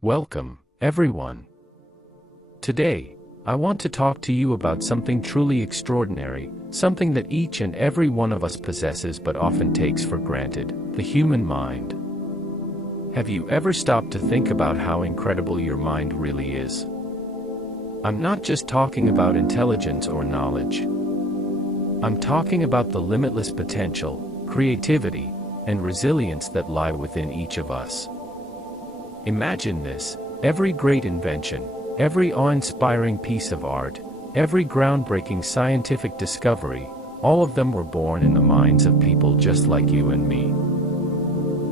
Welcome, everyone. Today, I want to talk to you about something truly extraordinary, something that each and every one of us possesses but often takes for granted: the human mind. Have you ever stopped to think about how incredible your mind really is? I'm not just talking about intelligence or knowledge. I'm talking about the limitless potential, creativity, and resilience that lie within each of us. Imagine this: every great invention, every awe-inspiring piece of art, every groundbreaking scientific discovery, all of them were born in the minds of people just like you and me.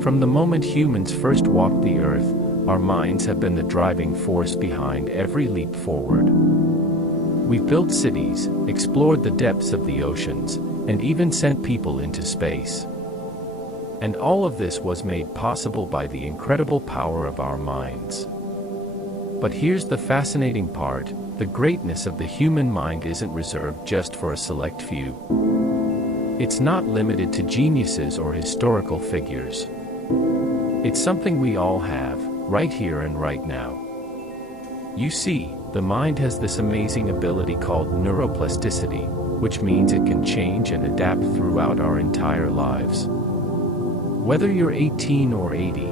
From the moment humans first walked the earth, our minds have been the driving force behind every leap forward. We've built cities, explored the depths of the oceans, and even sent people into space. And all of this was made possible by the incredible power of our minds. But here's the fascinating part: the greatness of the human mind isn't reserved just for a select few. It's not limited to geniuses or historical figures. It's something we all have, right here and right now. You see, the mind has this amazing ability called neuroplasticity, which means it can change and adapt throughout our entire lives. Whether you're 18 or 80,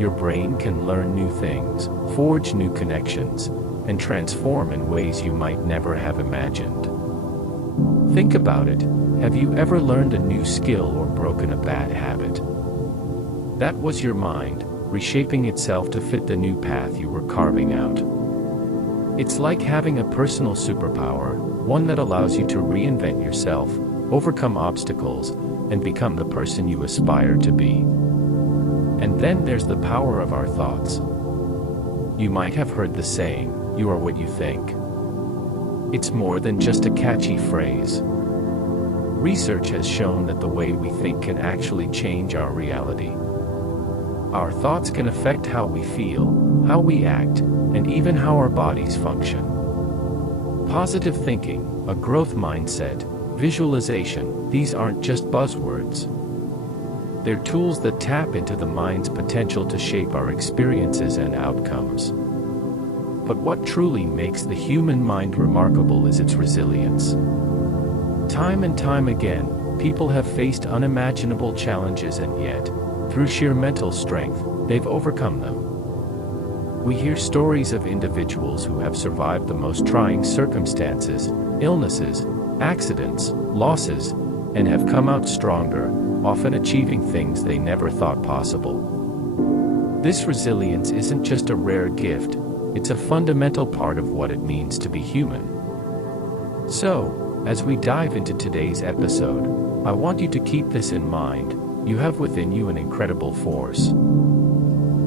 your brain can learn new things, forge new connections, and transform in ways you might never have imagined. Think about it: have you ever learned a new skill or broken a bad habit? That was your mind, reshaping itself to fit the new path you were carving out. It's like having a personal superpower, one that allows you to reinvent yourself, overcome obstacles, and become the person you aspire to be. And then there's the power of our thoughts. You might have heard the saying, "You are what you think." It's more than just a catchy phrase. Research has shown that the way we think can actually change our reality. Our thoughts can affect how we feel, how we act, and even how our bodies function. Positive thinking, a growth mindset, visualization, these aren't just buzzwords. They're tools that tap into the mind's potential to shape our experiences and outcomes. But what truly makes the human mind remarkable is its resilience. Time and time again, people have faced unimaginable challenges, and yet, through sheer mental strength, they've overcome them. We hear stories of individuals who have survived the most trying circumstances, illnesses, accidents, losses, and have come out stronger, often achieving things they never thought possible. This resilience isn't just a rare gift, it's a fundamental part of what it means to be human. So, as we dive into today's episode, I want you to keep this in mind: you have within you an incredible force.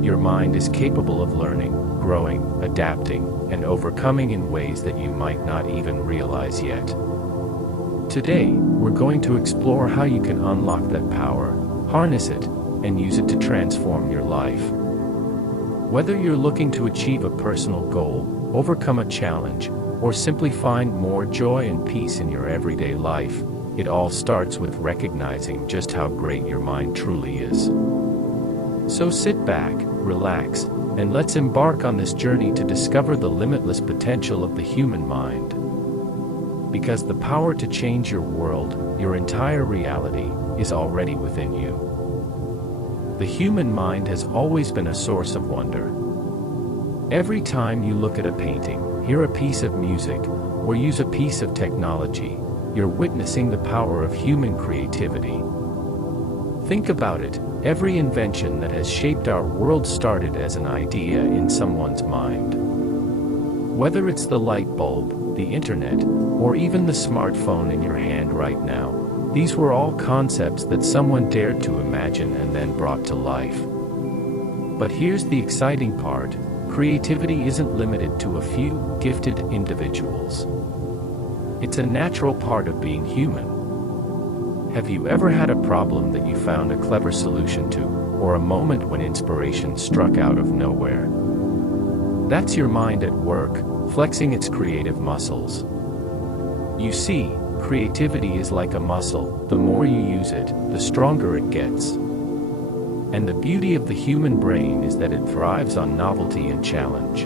Your mind is capable of learning, growing, adapting, and overcoming in ways that you might not even realize yet. Today, we're going to explore how you can unlock that power, harness it, and use it to transform your life. Whether you're looking to achieve a personal goal, overcome a challenge, or simply find more joy and peace in your everyday life, it all starts with recognizing just how great your mind truly is. So sit back, relax, and let's embark on this journey to discover the limitless potential of the human mind. Because the power to change your world, your entire reality, is already within you. The human mind has always been a source of wonder. Every time you look at a painting, hear a piece of music, or use a piece of technology, you're witnessing the power of human creativity. Think about it: every invention that has shaped our world started as an idea in someone's mind. Whether it's the light bulb, the internet, or even the smartphone in your hand right now, these were all concepts that someone dared to imagine and then brought to life. But here's the exciting part: creativity isn't limited to a few gifted individuals. It's a natural part of being human. Have you ever had a problem that you found a clever solution to, or a moment when inspiration struck out of nowhere? That's your mind at work, flexing its creative muscles. You see, creativity is like a muscle: the more you use it, the stronger it gets. And the beauty of the human brain is that it thrives on novelty and challenge.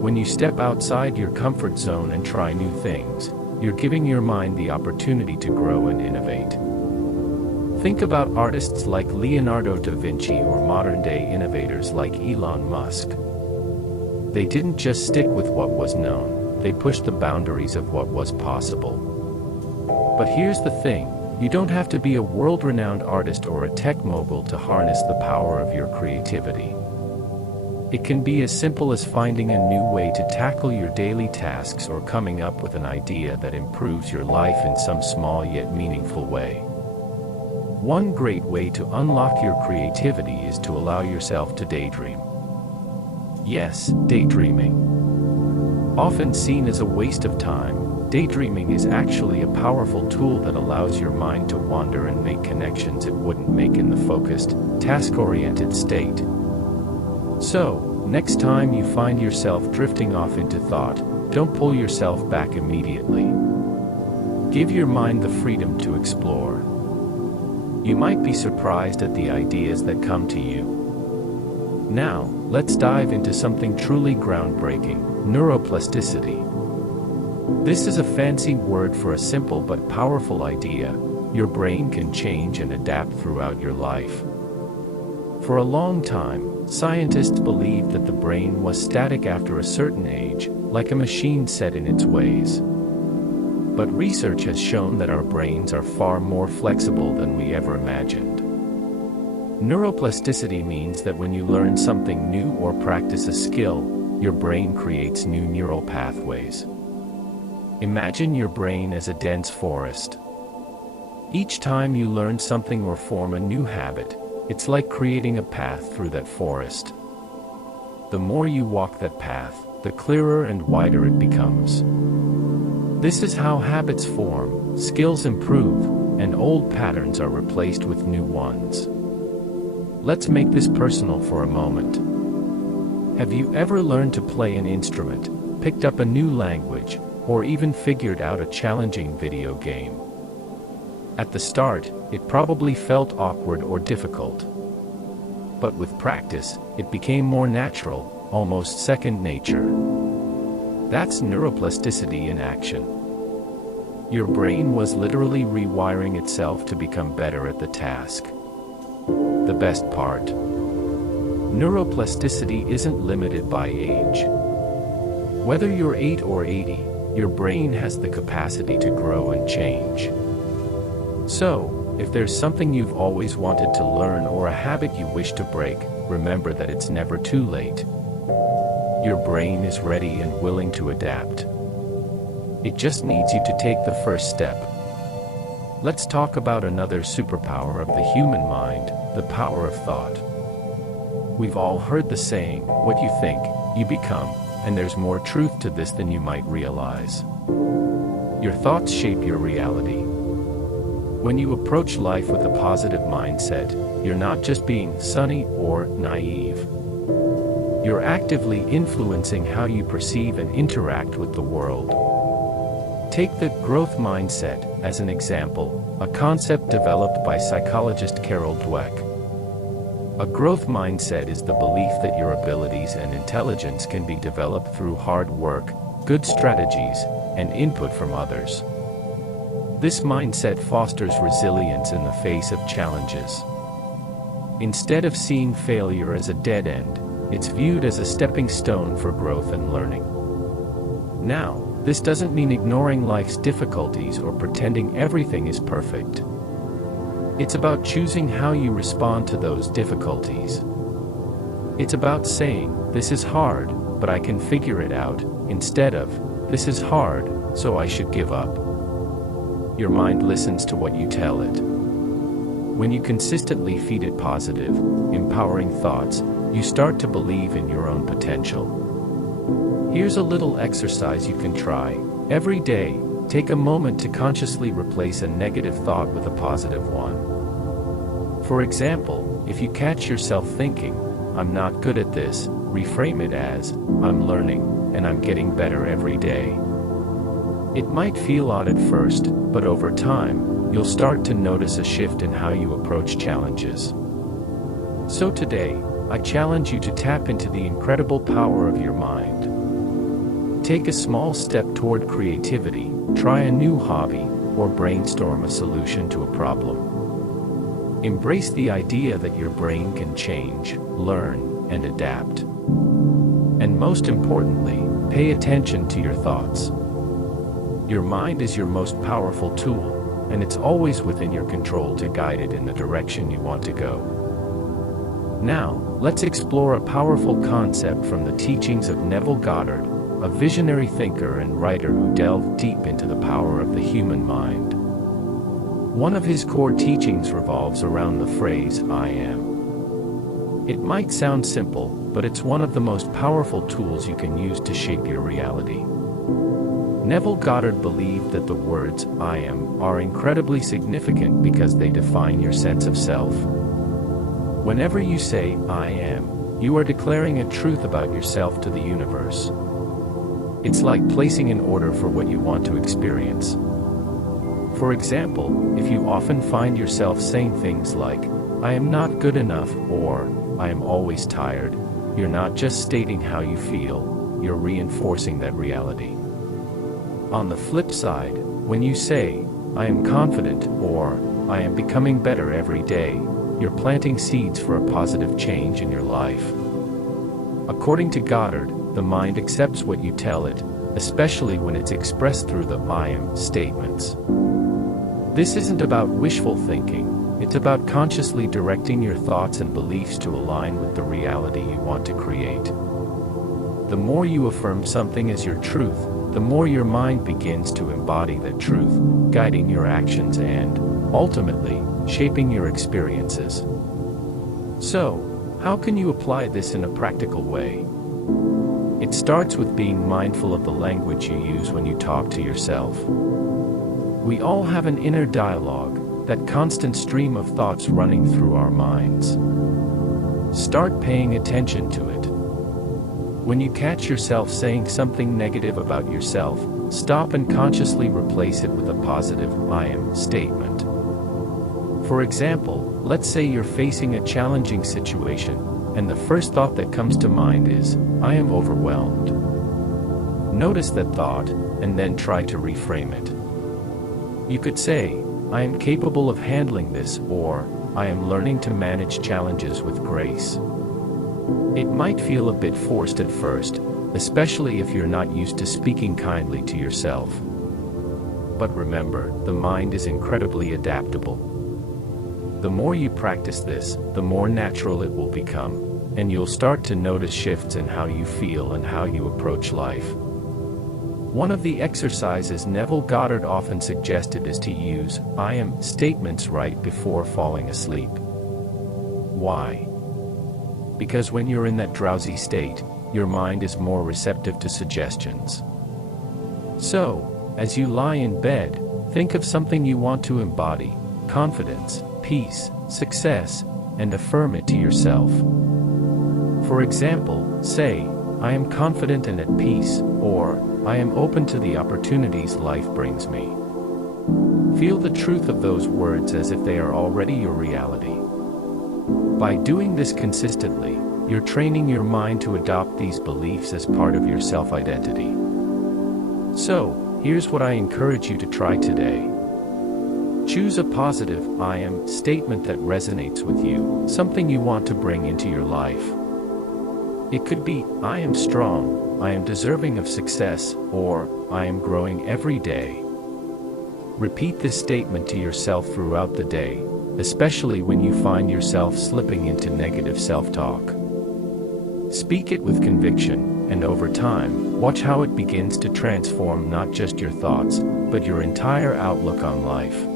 When you step outside your comfort zone and try new things, you're giving your mind the opportunity to grow and innovate. Think about artists like Leonardo da Vinci or modern-day innovators like Elon Musk. They didn't just stick with what was known, they pushed the boundaries of what was possible. But here's the thing, you don't have to be a world-renowned artist or a tech mogul to harness the power of your creativity. It can be as simple as finding a new way to tackle your daily tasks or coming up with an idea that improves your life in some small yet meaningful way. One great way to unlock your creativity is to allow yourself to daydream. Yes, daydreaming. Often seen as a waste of time, daydreaming is actually a powerful tool that allows your mind to wander and make connections it wouldn't make in the focused, task-oriented state. So, next time you find yourself drifting off into thought, don't pull yourself back immediately. Give your mind the freedom to explore. You might be surprised at the ideas that come to you. Now, let's dive into something truly groundbreaking: neuroplasticity. This is a fancy word for a simple but powerful idea. Your brain can change and adapt throughout your life. For a long time, scientists believed that the brain was static after a certain age, like a machine set in its ways. But research has shown that our brains are far more flexible than we ever imagined. Neuroplasticity means that when you learn something new or practice a skill, your brain creates new neural pathways. Imagine your brain as a dense forest. Each time you learn something or form a new habit, it's like creating a path through that forest. The more you walk that path, the clearer and wider it becomes. This is how habits form, skills improve, and old patterns are replaced with new ones. Let's make this personal for a moment. Have you ever learned to play an instrument, picked up a new language, or even figured out a challenging video game? At the start, it probably felt awkward or difficult. But with practice, it became more natural, almost second nature. That's neuroplasticity in action. Your brain was literally rewiring itself to become better at the task. The best part: neuroplasticity isn't limited by age. Whether you're 8 or 80, your brain has the capacity to grow and change. So, if there's something you've always wanted to learn or a habit you wish to break, remember that it's never too late. Your brain is ready and willing to adapt. It just needs you to take the first step. Let's talk about another superpower of the human mind, the power of thought. We've all heard the saying, what you think, you become, and there's more truth to this than you might realize. Your thoughts shape your reality. When you approach life with a positive mindset, you're not just being sunny or naive. You're actively influencing how you perceive and interact with the world. Take the growth mindset as an example, a concept developed by psychologist Carol Dweck. A growth mindset is the belief that your abilities and intelligence can be developed through hard work, good strategies, and input from others. This mindset fosters resilience in the face of challenges. Instead of seeing failure as a dead end, it's viewed as a stepping stone for growth and learning. Now, this doesn't mean ignoring life's difficulties or pretending everything is perfect. It's about choosing how you respond to those difficulties. It's about saying, this is hard, but I can figure it out, instead of, this is hard, so I should give up. Your mind listens to what you tell it. When you consistently feed it positive, empowering thoughts, you start to believe in your own potential. Here's a little exercise you can try. Every day, take a moment to consciously replace a negative thought with a positive one. For example, if you catch yourself thinking, I'm not good at this, reframe it as, I'm learning, and I'm getting better every day. It might feel odd at first, but over time, you'll start to notice a shift in how you approach challenges. So today, I challenge you to tap into the incredible power of your mind. Take a small step toward creativity, try a new hobby, or brainstorm a solution to a problem. Embrace the idea that your brain can change, learn, and adapt. And most importantly, pay attention to your thoughts. Your mind is your most powerful tool, and it's always within your control to guide it in the direction you want to go. Now, let's explore a powerful concept from the teachings of Neville Goddard, a visionary thinker and writer who delved deep into the power of the human mind. One of his core teachings revolves around the phrase, "I am." It might sound simple, but it's one of the most powerful tools you can use to shape your reality. Neville Goddard believed that the words, "I am," are incredibly significant because they define your sense of self. Whenever you say, "I am," you are declaring a truth about yourself to the universe. It's like placing an order for what you want to experience. For example, if you often find yourself saying things like, "I am not good enough," or "I am always tired," you're not just stating how you feel, you're reinforcing that reality. On the flip side, when you say, "I am confident," or "I am becoming better every day," you're planting seeds for a positive change in your life. According to Goddard, the mind accepts what you tell it, especially when it's expressed through the "I am" statements. This isn't about wishful thinking, it's about consciously directing your thoughts and beliefs to align with the reality you want to create. The more you affirm something as your truth, the more your mind begins to embody that truth, guiding your actions and, ultimately, shaping your experiences. So, how can you apply this in a practical way? It starts with being mindful of the language you use when you talk to yourself. We all have an inner dialogue, that constant stream of thoughts running through our minds. Start paying attention to it. When you catch yourself saying something negative about yourself, stop and consciously replace it with a positive "I am" statement. For example, let's say you're facing a challenging situation, and the first thought that comes to mind is, "I am overwhelmed." Notice that thought, and then try to reframe it. You could say, "I am capable of handling this," or "I am learning to manage challenges with grace." It might feel a bit forced at first, especially if you're not used to speaking kindly to yourself. But remember, the mind is incredibly adaptable. The more you practice this, the more natural it will become, and you'll start to notice shifts in how you feel and how you approach life. One of the exercises Neville Goddard often suggested is to use "I am" statements right before falling asleep. Why? Because when you're in that drowsy state, your mind is more receptive to suggestions. So, as you lie in bed, think of something you want to embody: confidence, peace, success, and affirm it to yourself. For example, say, "I am confident and at peace," or "I am open to the opportunities life brings me." Feel the truth of those words as if they are already your reality. By doing this consistently, you're training your mind to adopt these beliefs as part of your self-identity. So, here's what I encourage you to try today. Choose a positive "I am" statement that resonates with you, something you want to bring into your life. It could be, "I am strong," "I am deserving of success," or "I am growing every day." Repeat this statement to yourself throughout the day, especially when you find yourself slipping into negative self-talk. Speak it with conviction, and over time, watch how it begins to transform not just your thoughts, but your entire outlook on life.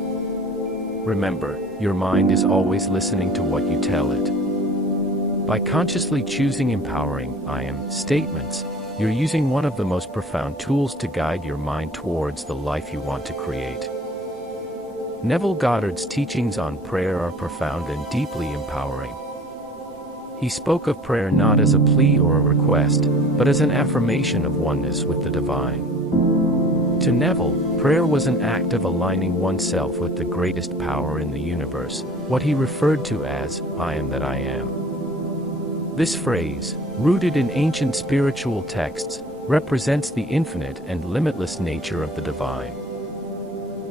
Remember, your mind is always listening to what you tell it. By consciously choosing empowering "I am" statements, you're using one of the most profound tools to guide your mind towards the life you want to create. Neville Goddard's teachings on prayer are profound and deeply empowering. He spoke of prayer not as a plea or a request, but as an affirmation of oneness with the divine. To Neville, prayer was an act of aligning oneself with the greatest power in the universe, what he referred to as, I am that I am. This phrase, rooted in ancient spiritual texts, represents the infinite and limitless nature of the divine.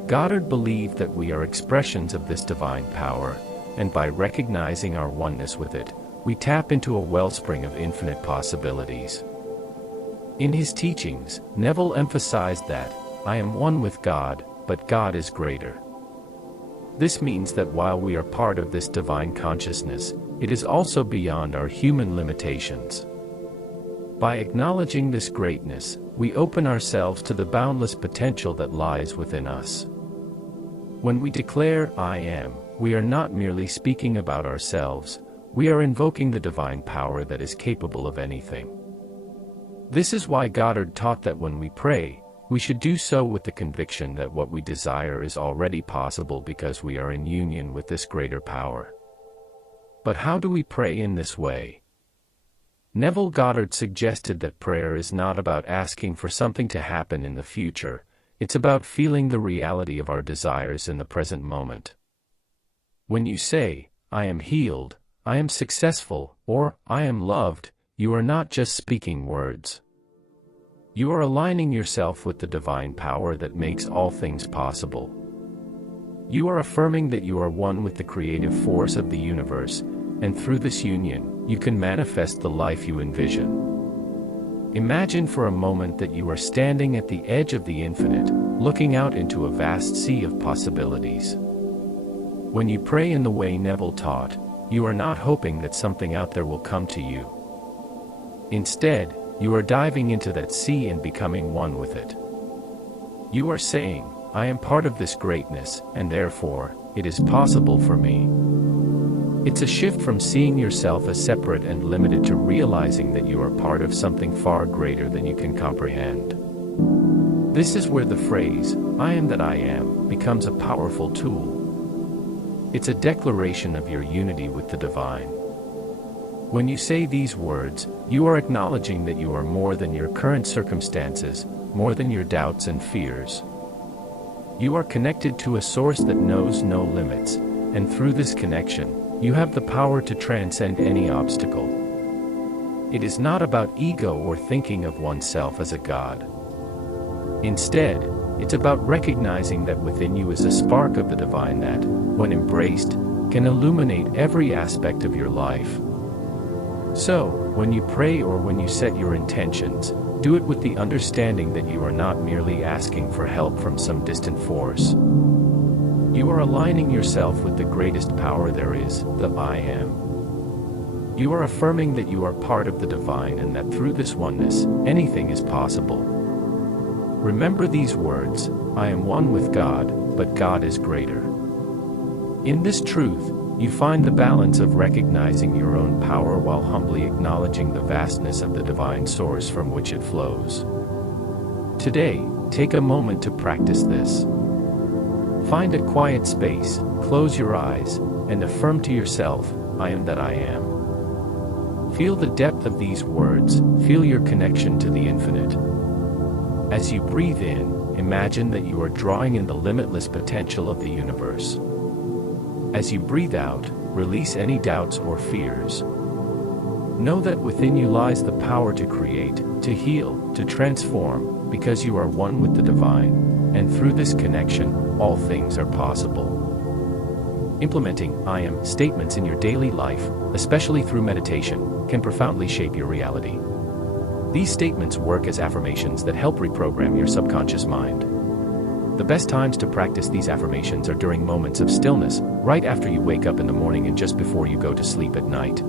Goddard believed that we are expressions of this divine power, and by recognizing our oneness with it, we tap into a wellspring of infinite possibilities. In his teachings, Neville emphasized that, I am one with God, but God is greater. This means that while we are part of this divine consciousness, it is also beyond our human limitations. By acknowledging this greatness, we open ourselves to the boundless potential that lies within us. When we declare, I am, we are not merely speaking about ourselves, we are invoking the divine power that is capable of anything. This is why Goddard taught that when we pray, we should do so with the conviction that what we desire is already possible because we are in union with this greater power. But how do we pray in this way? Neville Goddard suggested that prayer is not about asking for something to happen in the future, it's about feeling the reality of our desires in the present moment. When you say, I am healed, I am successful, or I am loved, you are not just speaking words. You are aligning yourself with the divine power that makes all things possible. You are affirming that you are one with the creative force of the universe, and through this union, you can manifest the life you envision. Imagine for a moment that you are standing at the edge of the infinite, looking out into a vast sea of possibilities. When you pray in the way Neville taught, you are not hoping that something out there will come to you. Instead, you are diving into that sea and becoming one with it. You are saying, I am part of this greatness, and therefore, it is possible for me. It's a shift from seeing yourself as separate and limited to realizing that you are part of something far greater than you can comprehend. This is where the phrase, I am that I am, becomes a powerful tool. It's a declaration of your unity with the divine. When you say these words, you are acknowledging that you are more than your current circumstances, more than your doubts and fears. You are connected to a source that knows no limits, and through this connection, you have the power to transcend any obstacle. It is not about ego or thinking of oneself as a god. Instead, it's about recognizing that within you is a spark of the divine that, when embraced, can illuminate every aspect of your life. So, when you pray or when you set your intentions, do it with the understanding that you are not merely asking for help from some distant force. You are aligning yourself with the greatest power there is, the I am. You are affirming that you are part of the divine and that through this oneness, anything is possible. Remember these words, I am one with God, but God is greater. In this truth, you find the balance of recognizing your own power while humbly acknowledging the vastness of the divine source from which it flows. Today, take a moment to practice this. Find a quiet space, close your eyes, and affirm to yourself, I am that I am. Feel the depth of these words, feel your connection to the infinite. As you breathe in, imagine that you are drawing in the limitless potential of the universe. As you breathe out, release any doubts or fears. Know that within you lies the power to create, to heal, to transform, because you are one with the divine, and through this connection, all things are possible. Implementing I am statements in your daily life, especially through meditation, can profoundly shape your reality. These statements work as affirmations that help reprogram your subconscious mind. The best times to practice these affirmations are during moments of stillness, right after you wake up in the morning and just before you go to sleep at night.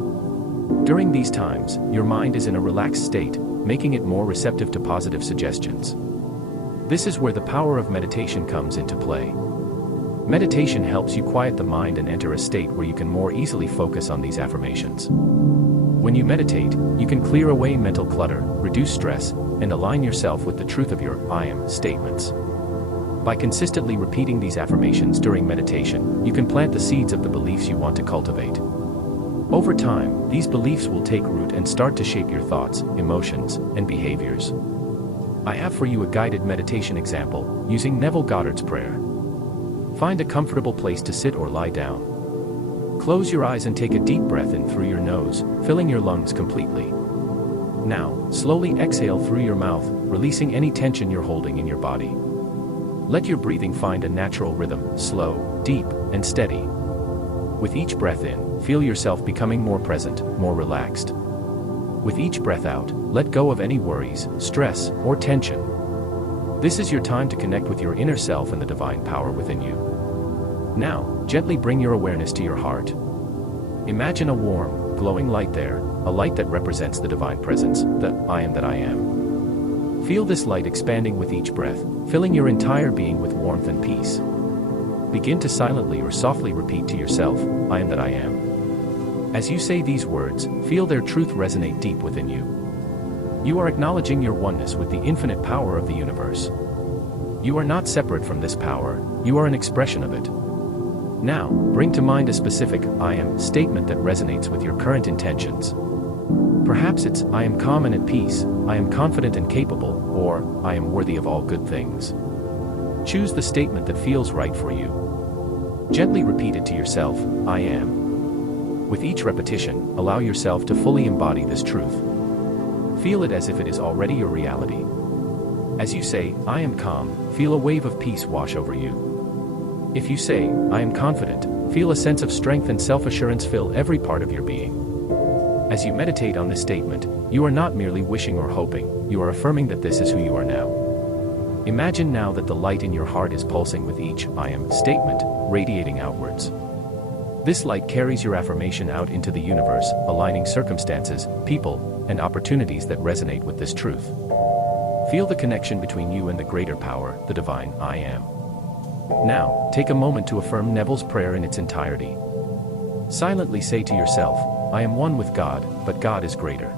During these times, your mind is in a relaxed state, making it more receptive to positive suggestions. This is where the power of meditation comes into play. Meditation helps you quiet the mind and enter a state where you can more easily focus on these affirmations. When you meditate, you can clear away mental clutter, reduce stress, and align yourself with the truth of your I am statements. By consistently repeating these affirmations during meditation, you can plant the seeds of the beliefs you want to cultivate. Over time, these beliefs will take root and start to shape your thoughts, emotions, and behaviors. I have for you a guided meditation example, using Neville Goddard's prayer. Find a comfortable place to sit or lie down. Close your eyes and take a deep breath in through your nose, filling your lungs completely. Now, slowly exhale through your mouth, releasing any tension you're holding in your body. Let your breathing find a natural rhythm, slow, deep, and steady. With each breath in, feel yourself becoming more present, more relaxed. With each breath out, let go of any worries, stress, or tension. This is your time to connect with your inner self and the divine power within you. Now, gently bring your awareness to your heart. Imagine a warm, glowing light there, a light that represents the divine presence, the I am that I am. Feel this light expanding with each breath, filling your entire being with warmth and peace. Begin to silently or softly repeat to yourself, I am that I am. As you say these words, feel their truth resonate deep within you. You are acknowledging your oneness with the infinite power of the universe. You are not separate from this power, you are an expression of it. Now, bring to mind a specific I am statement that resonates with your current intentions. Perhaps it's, I am calm and at peace, I am confident and capable, or, I am worthy of all good things. Choose the statement that feels right for you. Gently repeat it to yourself, I am. With each repetition, allow yourself to fully embody this truth. Feel it as if it is already your reality. As you say, I am calm, feel a wave of peace wash over you. If you say, I am confident, feel a sense of strength and self-assurance fill every part of your being. As you meditate on this statement, you are not merely wishing or hoping, you are affirming that this is who you are now. Imagine now that the light in your heart is pulsing with each I am statement, radiating outwards. This light carries your affirmation out into the universe, aligning circumstances, people, and opportunities that resonate with this truth. Feel the connection between you and the greater power, the divine I am. Now, take a moment to affirm Neville's prayer in its entirety. Silently say to yourself, I am one with God, but God is greater.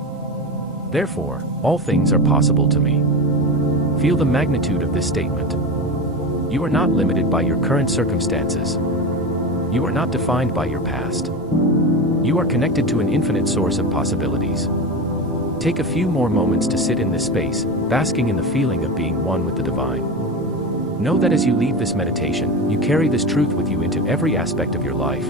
Therefore, all things are possible to me. Feel the magnitude of this statement. You are not limited by your current circumstances. You are not defined by your past. You are connected to an infinite source of possibilities. Take a few more moments to sit in this space, basking in the feeling of being one with the divine. Know that as you leave this meditation, you carry this truth with you into every aspect of your life.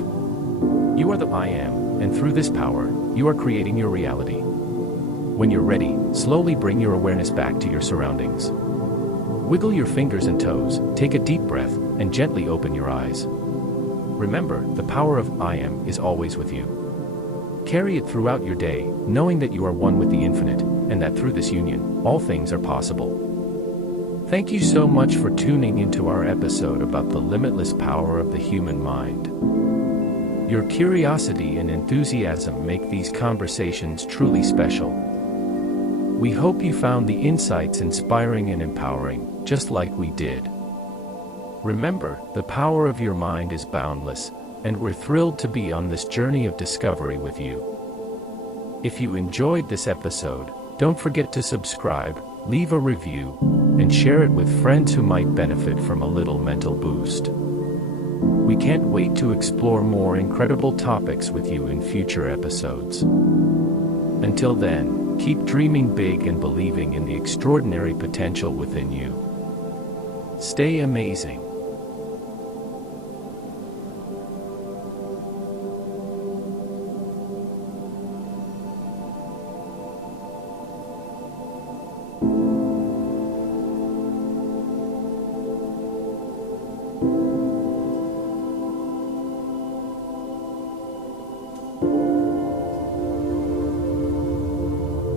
You are the I am, and through this power, you are creating your reality. When you're ready, slowly bring your awareness back to your surroundings. Wiggle your fingers and toes, take a deep breath, and gently open your eyes. Remember, the power of I am is always with you. Carry it throughout your day, knowing that you are one with the infinite, and that through this union, all things are possible. Thank you so much for tuning into our episode about the limitless power of the human mind. Your curiosity and enthusiasm make these conversations truly special. We hope you found the insights inspiring and empowering, just like we did. Remember, the power of your mind is boundless, and we're thrilled to be on this journey of discovery with you. If you enjoyed this episode, don't forget to subscribe, leave a review, and share it with friends who might benefit from a little mental boost. We can't wait to explore more incredible topics with you in future episodes. Until then, keep dreaming big and believing in the extraordinary potential within you. Stay amazing.